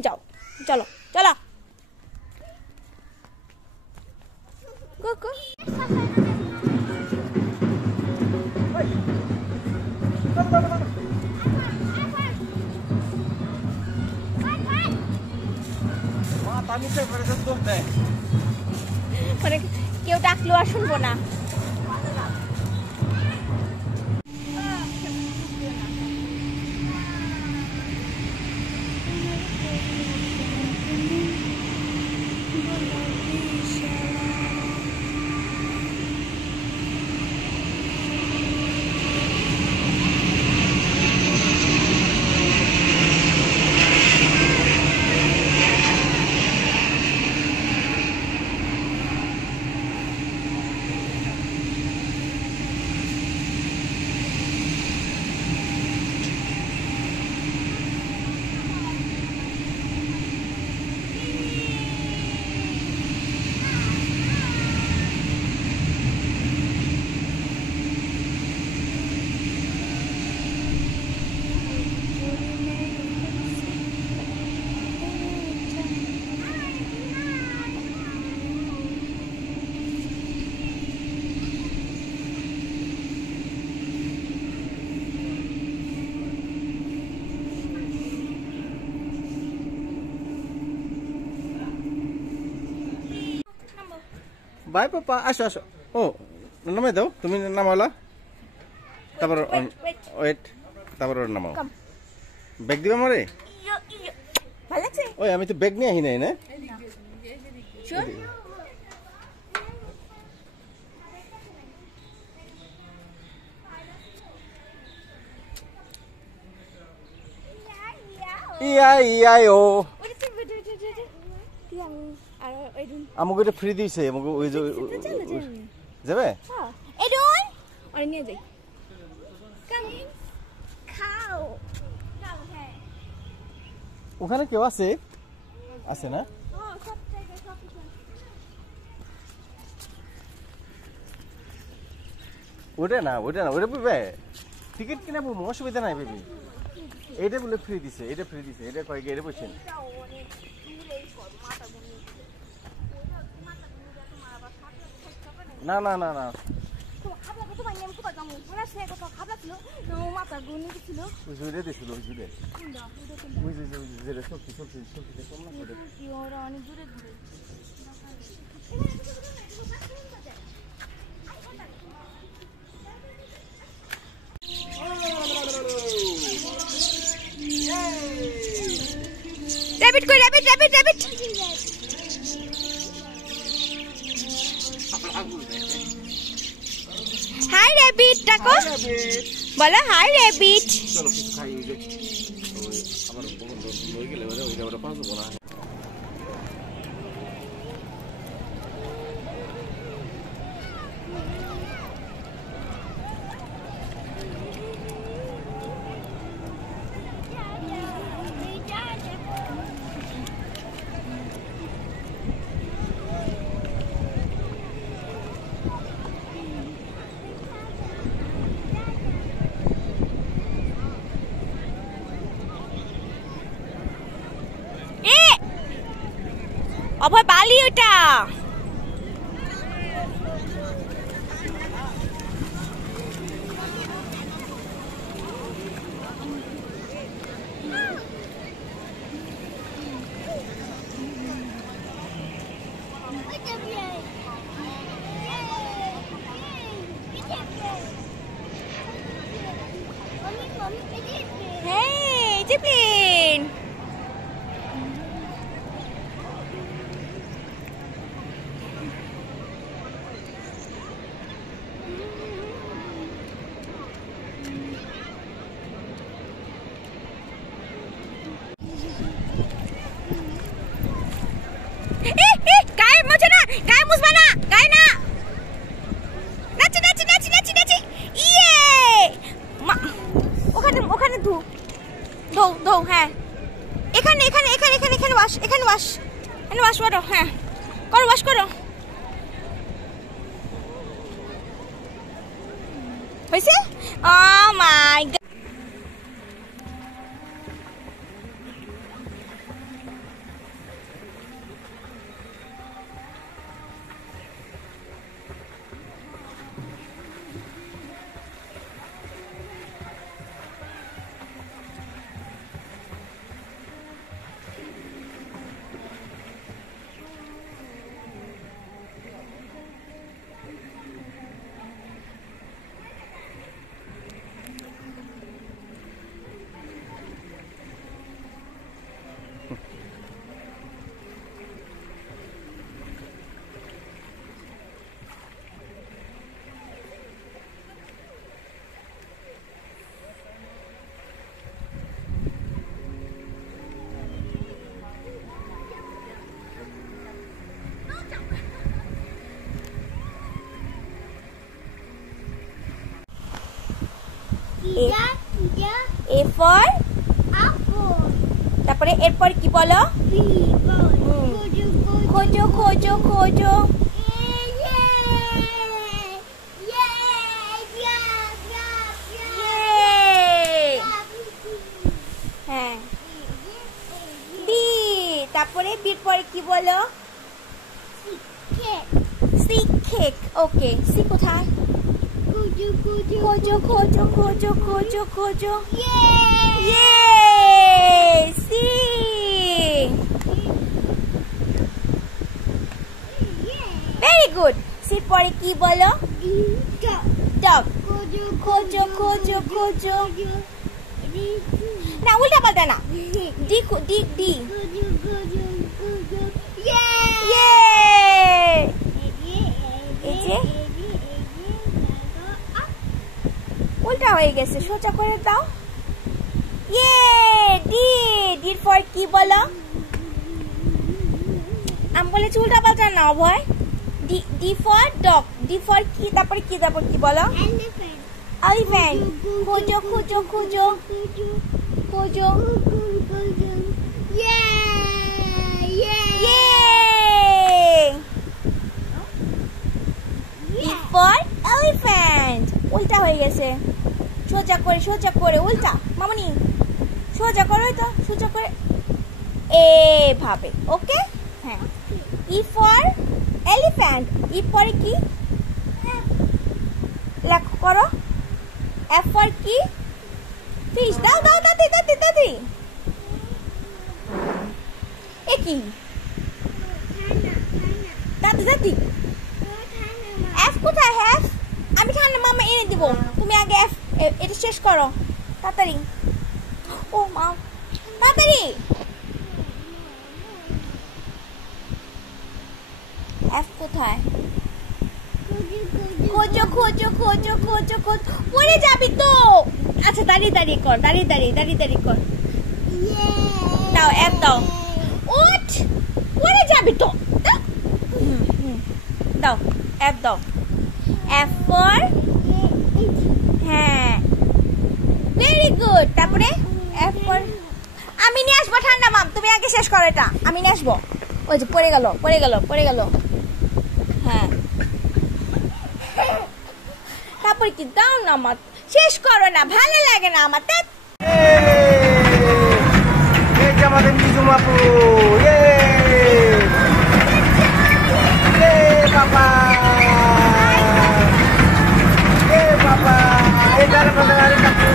তুমি যাও, চলো চলো গো গো। মানে কেউ ডাকলো আর শুনবো না। বাই পাপা, আসো আসো। ও নামাই দাও, তুমি নামাওলা, তারপর ওয়েট, তারপর নামাও। ব্যাগ দিবা আমারে? ভালো লাগছে? ওই আমি তো ব্যাগ নিয়ে আহি নাই না। ইয়া ইয়া ও আমাকে এটা ফ্রি দিয়েছে, আমাকে ওই যে যাবে নিয়ে যাই। ওখানে কেউ আছে? আছে না? ওটা না, ওটা না, ওটা বুঝবে টিকিট কিনা বলবো, অসুবিধা নাই বেবি। এইটা বলে ফ্রি দিছে, এটা ফ্রি দিছে, এটা কয়েক এটা বলছেন। না না না না, র‍্যাবিট কই, rabbit rabbit rabbit. Hi rabbit ডাকো, বলো হাই র‍্যাবিট। চলো কিছু খাই, ওই যে আবার লই গেলে ওইটা ওটা পাঁচ বলা। অভয় বালি ওটা। Hey, Jiplin. গায়ে মুছে না, গায়ে মুছবে না, গায়ে না। নাচি নাচি নাচি নাচি নাচি, ইয়ে ওখানে ওখানে ধু ধো ধো। হ্যাঁ এখানে এখানে এখানে এখানে এখানে ওয়াশ, এখানে ওয়াশ, এখানে ওয়াশ করো। হ্যাঁ করো, ওয়াশ করো। হয়েছে? ও মাই গড। A for তারপরে এরপর কি বলো খোঁজো খোঁজো খোঁজো হ্যাঁ বি তারপরে বির পরে কি বলো সি কেক ওকে সি কোথায় খোঁজো খোঁজো খোঁজো খোঁজো খোঁজো সি ভেরি গুড সির পরে কি বলো ডগ খোঁজো খোঁজো খোঁজো না উল্টা পাল্টা না ডি ডি ডি এই যে উল্টা হয়ে গেছে সোজা করে দাও ডি ডির পর কি বলো আমি বলেছি উল্টা পাল্টা না ভয় D D for dog D for কি তারপরে কি বলো এলিফ্যান্ট খোঁজো খোঁজো খোঁজো খোঁজো E for elephant উল্টা হয়ে গেছে সোজা করে উল্টা মামনি সোজা করো তো সোজা করে এভাবে ওকে হ্যাঁ E for elephant E পরে কি লেখো করো F for কি ফিশ দাও তাতে এ কি দাদি F কোথায় F আমি খান মামা এনে দিব তুমি আগে F এটা শেষ করো তাড়াতাড়ি ও মা তাড়াতাড়ি F কোথায় খোঁজো খোঁজো খোঁজো খোঁজো খোঁজো পড়ে যাবি তো আচ্ছা দাঁড়িয়ে কর দাও F দাও উঠ পড়ে যাবি তো দাও F দাও F for হ্যাঁ ভেরি গুড তারপরে F for আমি নিয়ে আসবো ঠান্ডা মাম তুমি আগে শেষ করো এটা আমি নিয়ে আসবো ওই যে পড়ে গেল হ্যাঁ তারপরে কি দাও না আমার শেষ করো না ভালো লাগে না আমার আমাদের মিজু আপু বাবা বাবা এটা আমাদের কাকু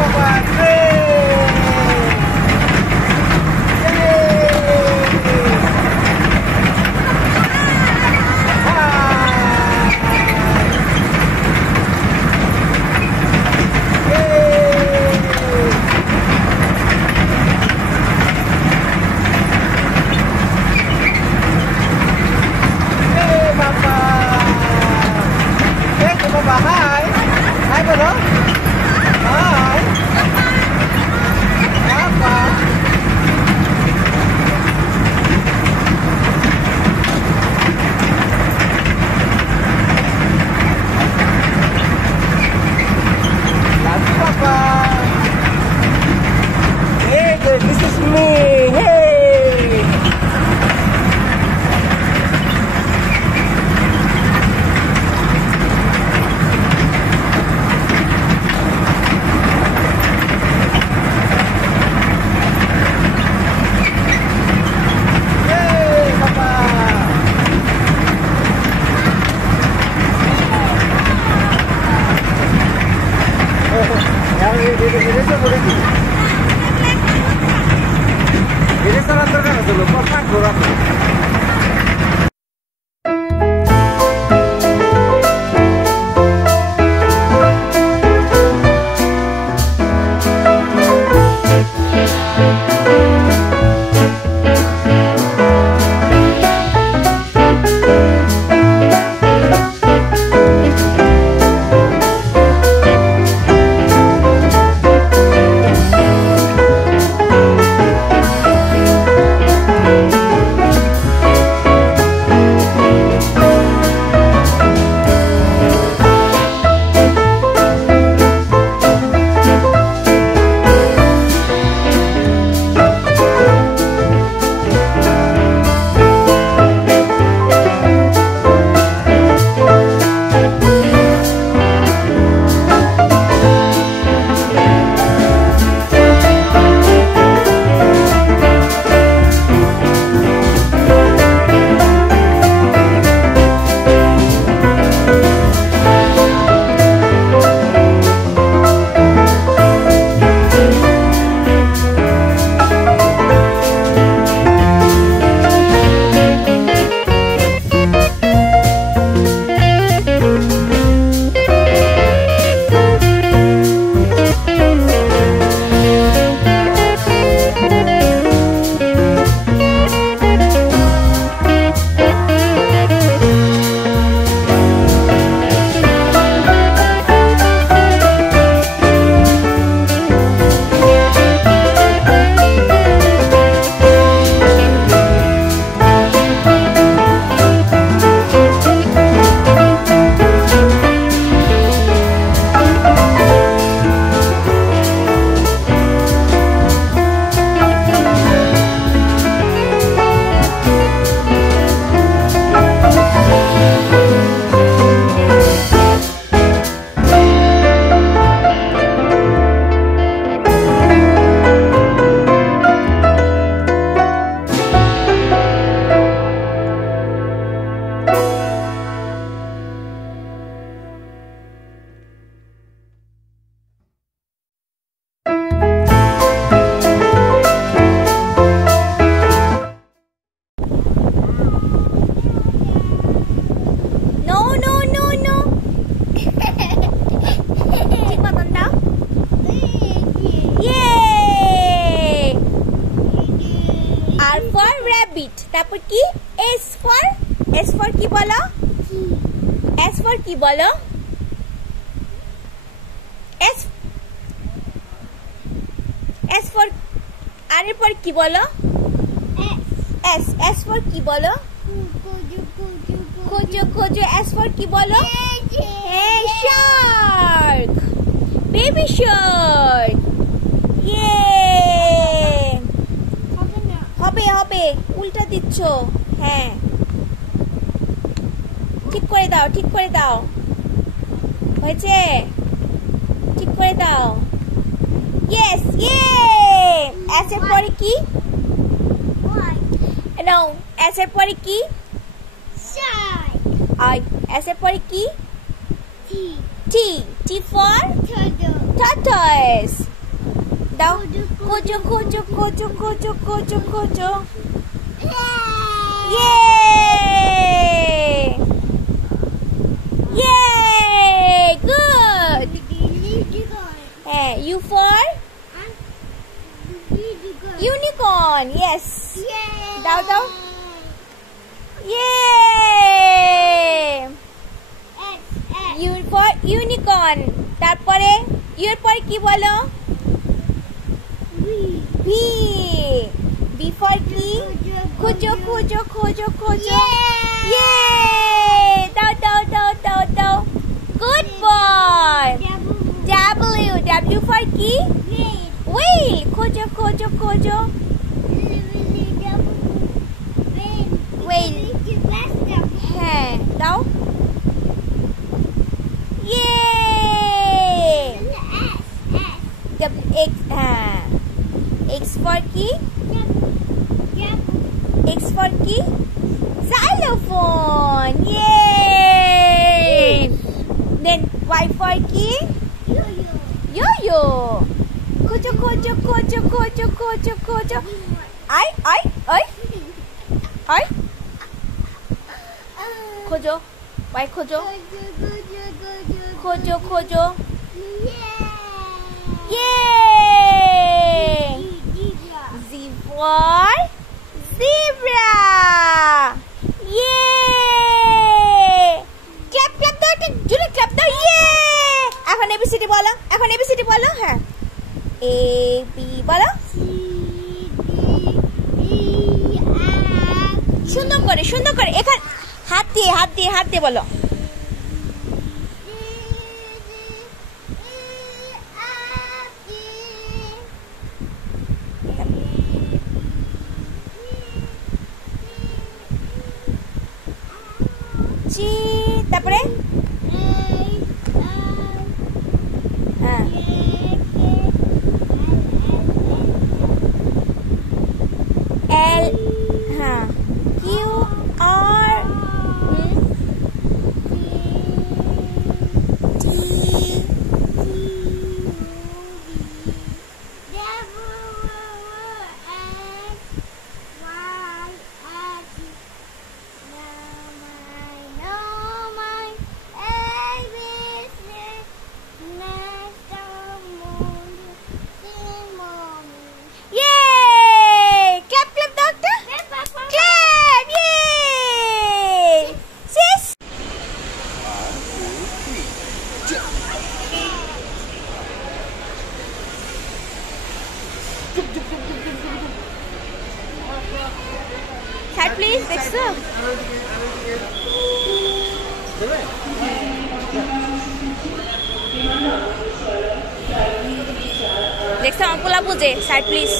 বাবা for rabbit. তারপর কি? S for কি বলো? S for কি বলো? S for আরের পর কি বলো? S for কি বলো? খোঁজো S for কি বলো? Shark. Baby shark. Yay! হবে উল্টা দিচ্ছ। হ্যাঁ, ঠিক করে দাও হয়েছে, ঠিক করে দাও। Yes, yay! S এর পরে কি? No, S এর পরে কি? S এর পরে কি? T for tortoise. দাও, খোঁজো Yay! Good. U for unicorn. Yes. দাও Yay! U for unicorn. তারপরে U এর পরে কি বলো? V for কি? খোঁজো Yay! দাও Good boy. W for কি? Whale. খোঁজো Whale. হ্যাঁ, দাও Yay! X, হ্যাঁ, X for কি? Xylophone. Yay! Then Y for কি? Yo-yo. খোঁজো I খোঁজো Y খোঁজো Yay! Z for zebra. Yay! Clap দাও, জোরে clap দাও। Yay! এখন ABCD বলো। হ্যাঁ, A B বলো। সুন্দর করে এখানে হাত দিয়ে বলো। তারপরে L, হ্যাঁ, Q R T Side please, next up. Next up, pull up buze. Side please.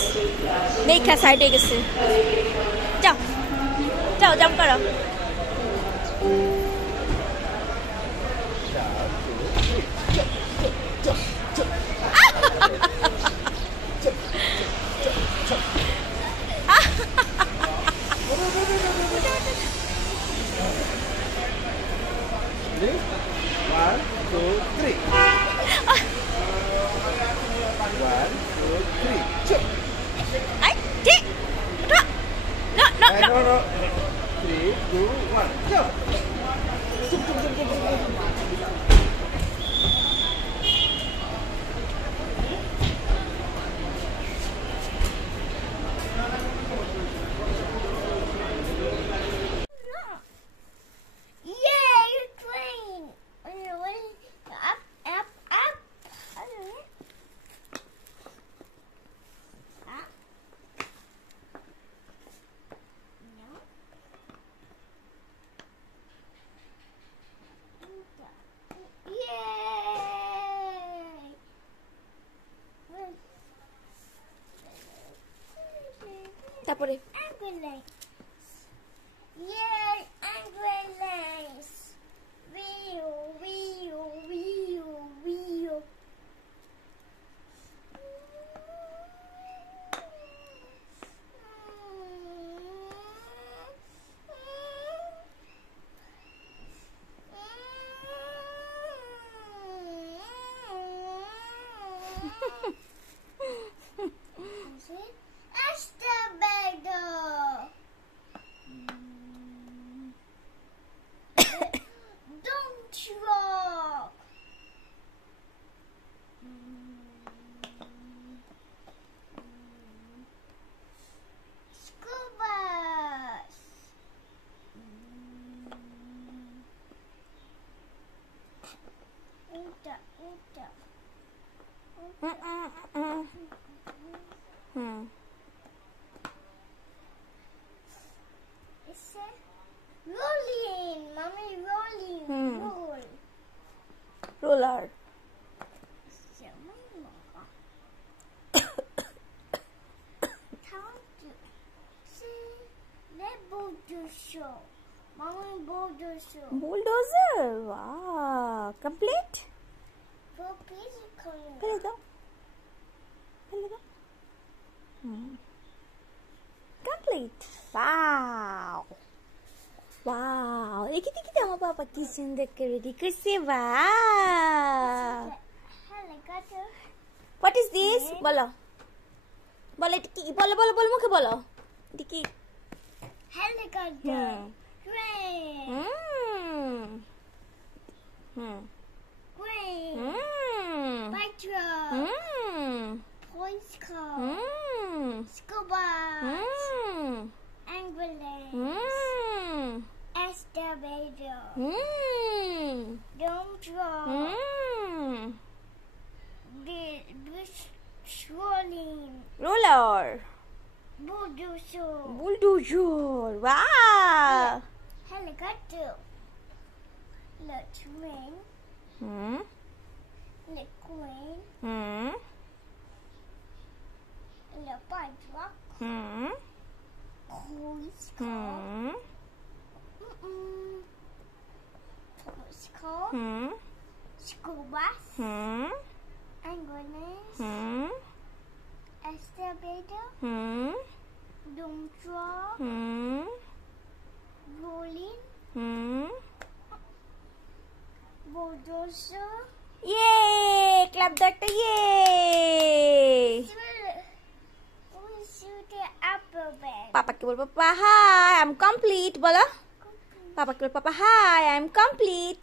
Dekha side e geche. Jao, jump karo. One, two, three. 1, 2, 3. Jump. No. No. 3, 2, 1. Jump. তারপরে Rolling, mommy, rolling, roll. Roller bulldozer wow complete ফেলে দাও complete wow wow দেখি আমার পাপা কি সুন্দর করে রেডি করছে wow what is this বলো বলো এটা কি বলো বলো বলো মুখে বলো এটা কি Helicopter. Train. Train. Petrol. Police car. School bus. Ambulance. Excavator. Dump truck. Rolling. Roller Bulldozer. Bulldozer wow Helicopter. The train. The queen. The fire truck. Police car. Police car. School bus. Ambulance. Excavator. Dump truck. Rolling. Bulldozer. ইয়ে club দাও একটা ইয়ে We shoot the alphabet. পাপাকে বল papa hi I am complete বলো পাপাকে বল papa hi I am complete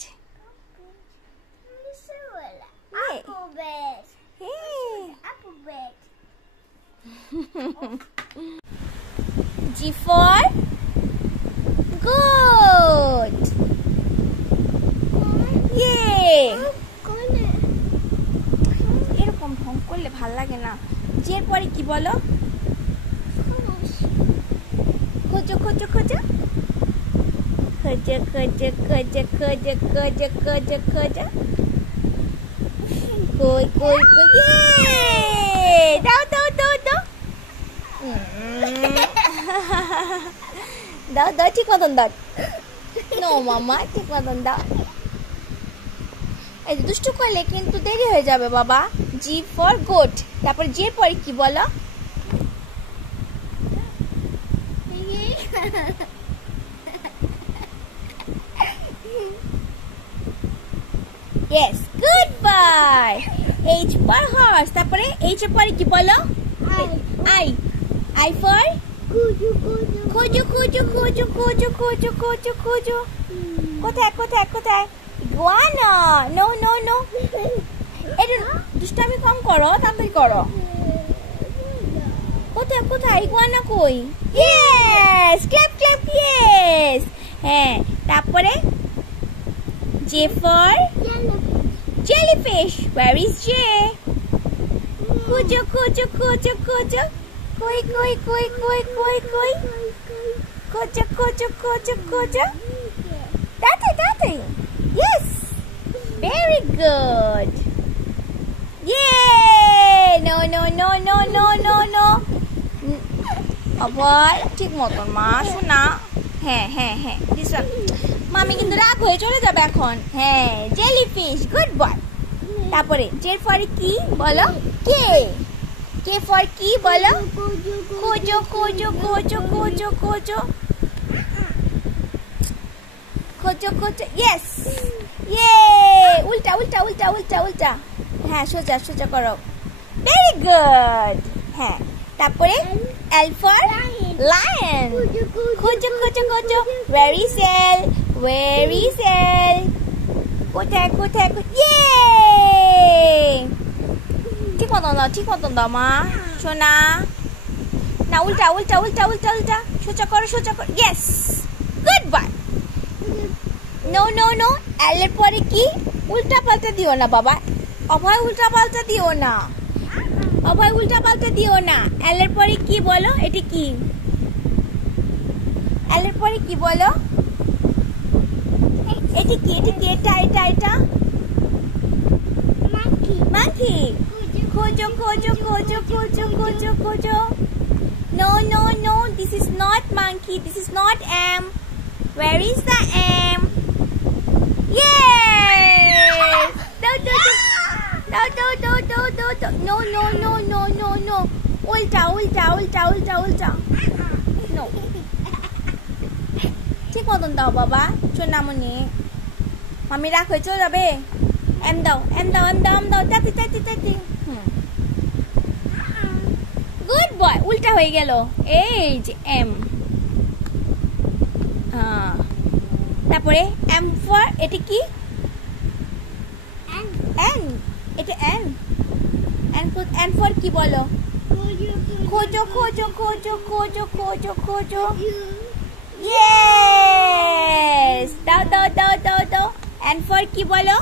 We shoot Yay. alphabet. Alphabet. G for good ইয়ে এরকম ঢং করলে ভাল লাগে না জের পরে কি বলো খোঁজো খোঁজো খোঁজো খোঁজো খোঁজো খোঁজো খোঁজো খোঁজো খোঁজো খোঁজো কই কই কই ইয়ে দাও দাও দাও দাও দাও দাও ঠিক মতন দাও নো মামা ঠিক মতন দাও এই দুষ্টু করলে কিন্তু দেরি হয়ে যাবে বাবা জি ফর গোট তারপর জে পরে কি বলো Yes, goodbye. H for horse. তারপরে H এর পরে কি বলো? I. I for? খোঁজো খোঁজো খোঁজো খোঁজো খোঁজো খোঁজো খোঁজো কোথায় কোথায় কোথায় iguana. No no no. এটা দুষ্টামি কম করো তাড়াতাড়ি করো কোথায় কোথায় iguana কই? Yes, clap clap yes. হ্যাঁ তারপরে J for? Jellyfish. Where is J? Khoojo, khoojo, khoojo, khoojo. Koi, koi, koi, koi, koi, koi. Khoojo, khoojo, khoojo, khoojo. Date. Yes. Very good. Yay! No. আবার ঠিক মতন মা শোনা হ্যাঁ হ্যাঁ হ্যাঁ মামি কিন্তু রাগ হয়ে চলে যাবে এখন হ্যাঁ জেলিফিশ গুড বয় তারপরে জে ফর কি বলো কে কে ফর কি বলো খোঁজো খোঁজো খোঁজো খোঁজো খোঁজো খোঁজো খোঁজো ইয়েস ইয়ে উল্টা উল্টা উল্টা উল্টা উল্টা হ্যাঁ সোজা সোজা করো ভেরি গুড হ্যাঁ তারপরে এল ফর লায়ন খোঁজো খোঁজো খোঁজো ভেরি সেল কোথায় কোথায় ইয়ে ঠিক মতন দাও মা সোনা না উল্টা উল্টা উল্টা উল্টা উল্টা সোজা করো yes good boy no no no L এর পরে কি উল্টা পাল্টা দিও না বাবা অভয় উল্টা পাল্টা দিও না অভয় উল্টা পাল্টা দিও না এল এর পরে কি বলো এটা কি এল এর পরে কি বলো এটা কি এটা মাঙ্কি খোঁজো খোঁজো খোঁজো খোঁজো খোঁজো খোঁজো no no no this is not monkey this is not M where is the M yes no ulta no ঠিক মতন দাও বাবা সোনামণি মামি রাখ হয়ে চলে যাবে এম দাও তাতি গুড বয় উল্টা হয়ে গেল এই যে এম তারপরে এম ফর এটা কি এন এটা এন এন ফর কি বলো খোঁজো খোঁজো খোঁজো খোঁজো খোঁজো খোঁজো ইয়েস দাও এন ফর কি বলো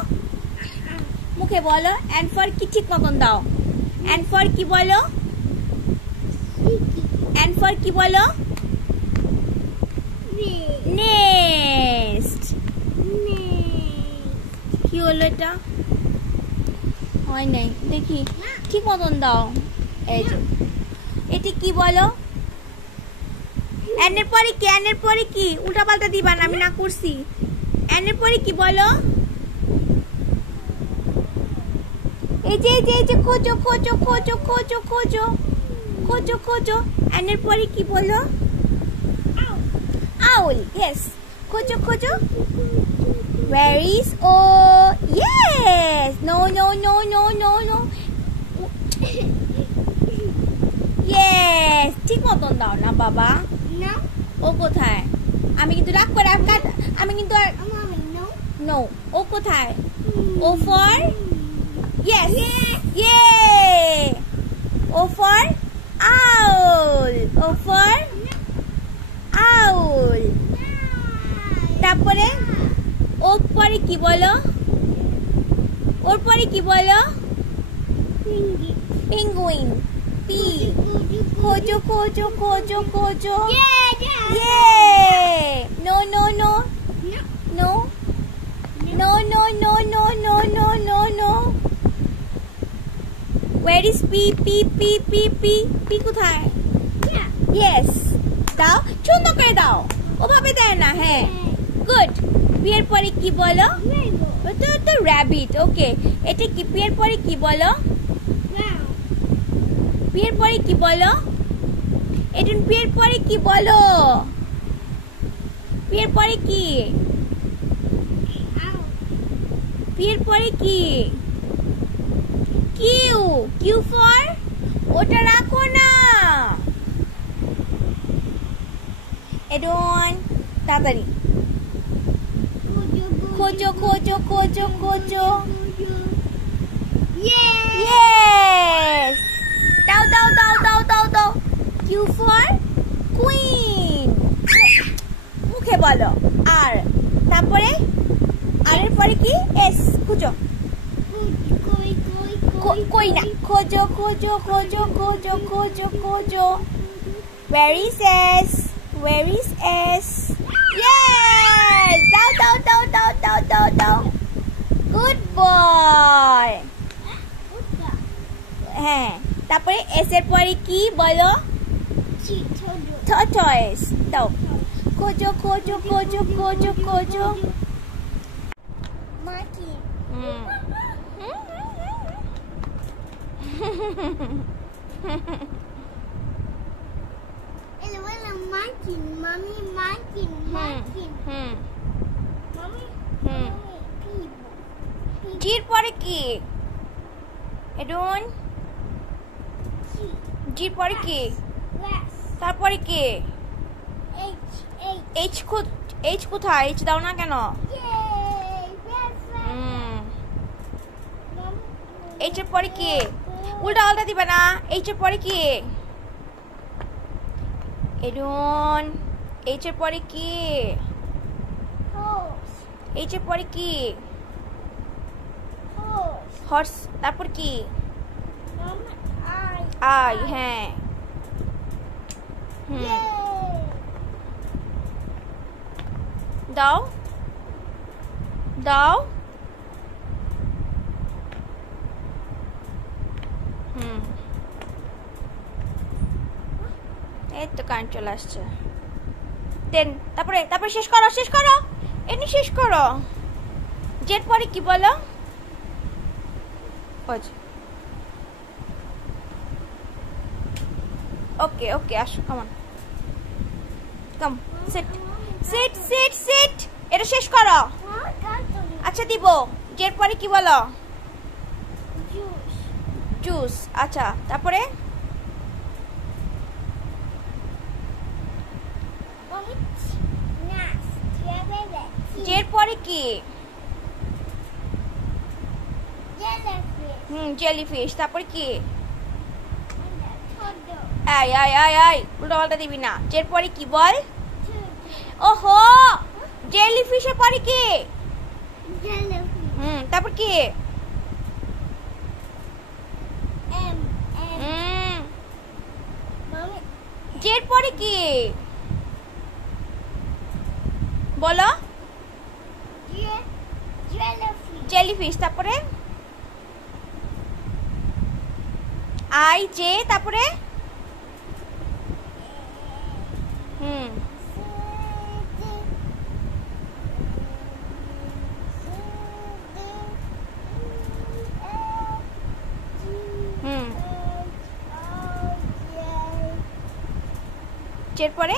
মুখে বলো এন ফর কি ঠিক মতন দাও এন ফর কি বলো এন ফর কি বলো নেস্ট কি হলো এটা হয় নাই দেখি ঠিক মতন দাও এই যে এটি কি বলো এন এর পরে কি উল্টা পাল্টা দিবা না আমি না করছি এন এর পরে কি বলো এই যে খোঁজো খোঁজো খোঁজো খোঁজো খোঁজো খোঁজো খোঁজো এন এর পরে কি বলো owl yes খোঁজো খোঁজো where is O yes no yes ঠিক মতন দাও না বাবা ও কোথায় আমি কিন্তু রাগ করে আমি কিন্তু no ও কোথায় O for yes yeah O for owl O for owl তারপরে ওর পরে কি বলো ওর পরে কি বলো penguin P খোঁজো খোঁজো খোঁজো খোঁজো yeah no where is P কোথায় yes দাও সুন্দর করে দাও ওভাবে দেয় না হ্যাঁ গুড পি এর পরে কি বলো তো র‍্যাবিট ওকে এটা কি পি এর পরে কি বলো পি এর পরে কি বলো এটা পি এর পরে কি বলো পি এর পরে কি পি এর পরে কি কিউ ফর ওটা রাখো না এডন তাড়াতাড়ি খোঁজো খোঁজো খোঁজো খোঁজো yes দাও কিউ ফর কুইন মুখে বলো আর তারপরে আর এর পরে কি এস খুঁজো কই না খোঁজো খোঁজো খোঁজো খোঁজো খোঁজো খোঁজো where is S yes দাও good boy হ্যাঁ তারপরে এস এর পরে কি বলো tortoise দাও খোঁজো খোঁজো খোঁজো খোঁজো খোঁজো Monkey. It's a monkey. Mommy, monkey, monkey. Mommy, people. জির পরে কি এডুন জির পরে কি Grass. তারপরে কি H. এইচ কোথায় এইচ দাও না কেন Yay! Grass. এইচ এর পরে কি উল্টা পাল্টা দিবে না এইচ এর পরে কি এডুন এইচ এর পরে কি Horse. এইচ এর পরে কি Horse. হর্স তারপর কি Mama, আই হ্যাঁ Yay! দাও দাও এই তো কারেন্ট চলে আসছে দেন তারপরে শেষ করো এমনি শেষ করো জেড পরে কি বলো ওকে আসো কাম সিট এটা শেষ করো আচ্ছা দিব জেড পরে কি বলো Juice. জুস আচ্ছা তারপরে Mommy, nuts. Strawberry. জেড পরে কি Jellyfish. জেলিফিশ তারপরে কি And a turtle. আই উল্টা পাল্টা দিবি না জেড পরে কি বল Turtle. ওহো জেলিফিশের পরে কি Jellyfish. তারপর কি M. Mommy, জেড পরে কি বলো jellyfish. জেলিফিশ তারপরে আই জে তারপরে জেড পরে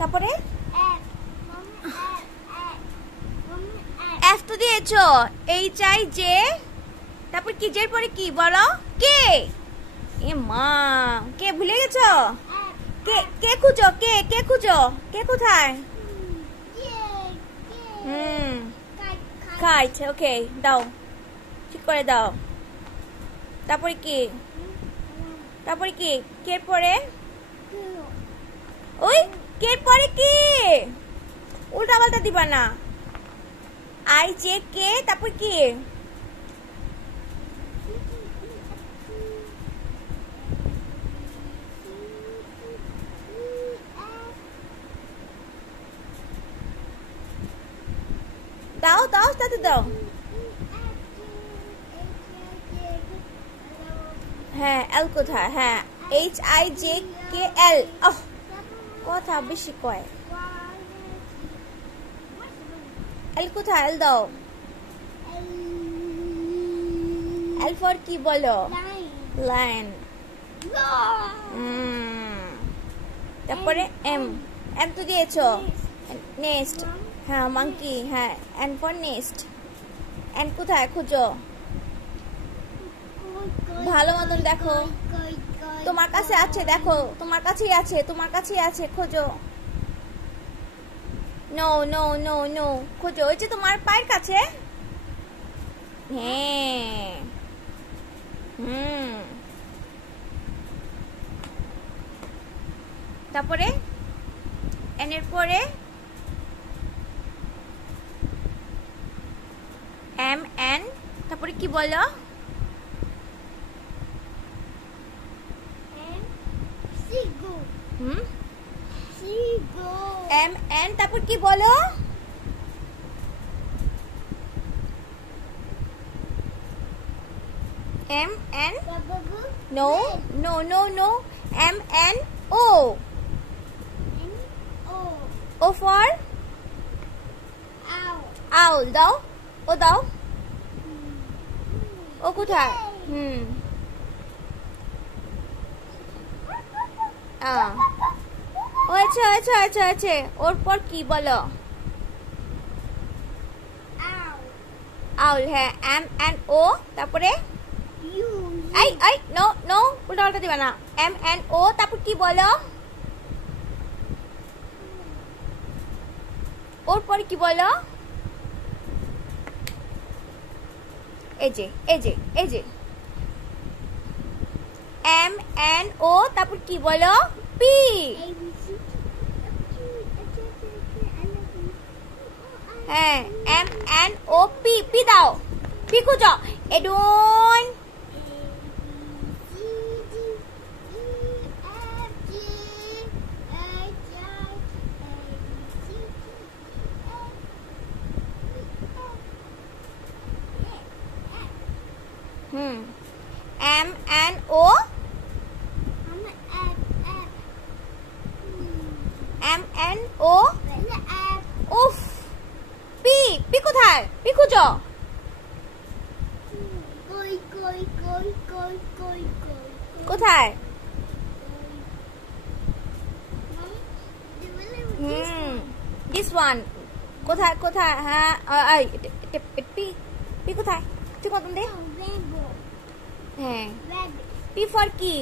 তারপরে এফ তো দিয়েছো এইচ আই জে তারপর কি জের পরে কি বলো কে এ মা কে ভুলে গেছো কে খুঁজো কে খুঁজো কে কোথায় কাইট ওকে দাও ঠিক করে দাও তারপরে কি কে পরে ওই কে পরে কি উল্টা পাল্টা দিবা না আই জে কে তারপর কি দাও তাতে দাও হ্যাঁ এল কোথায় হ্যাঁ এইচ আই জে কে এল কথা বেশি কয় এল কোথায় এল দাও এল ফর কি বলো লাইন তারপরে এম তো দিয়েছো নেক্সট হ্যাঁ মাঙ্কি হ্যাঁ এন ফর নেক্সট এন কোথায় খুঁজো ভালো মতন দেখো তোমার কাছে আছে দেখো তোমার কাছেই আছে খোঁজো নো খোঁজো ওই যে তোমার পায়ের কাছে হ্যাঁ তারপরে এন এর পরে এম এন তারপরে কি বলো এম এন তারপর কি বলো M N Bubble. no no no no M N O N O. O for Ow. owl দাও ও দাও ও কোথায় হয়েছে হয়েছে হয়েছে হয়েছে ওর পর কি বলো Ow. আউল হ্যাঁ M N O তারপরে U. এই এই নো নো উল্টা উল্টা দিবা না M N O তারপর কি বলো ওর পরে কি বলো এই যে এই যে এই যে M N O তারপর কি বলো P A B C. হ্যাঁ M N O P P দাও P খুঁজো এডুন M N O M N O উফ P P কোথায় P খুঁজো কোথায় দিস ওয়ান কোথায় কোথায় হ্যাঁ P P কোথায় ঠিক মতন দে হ্যাঁ P ফর কি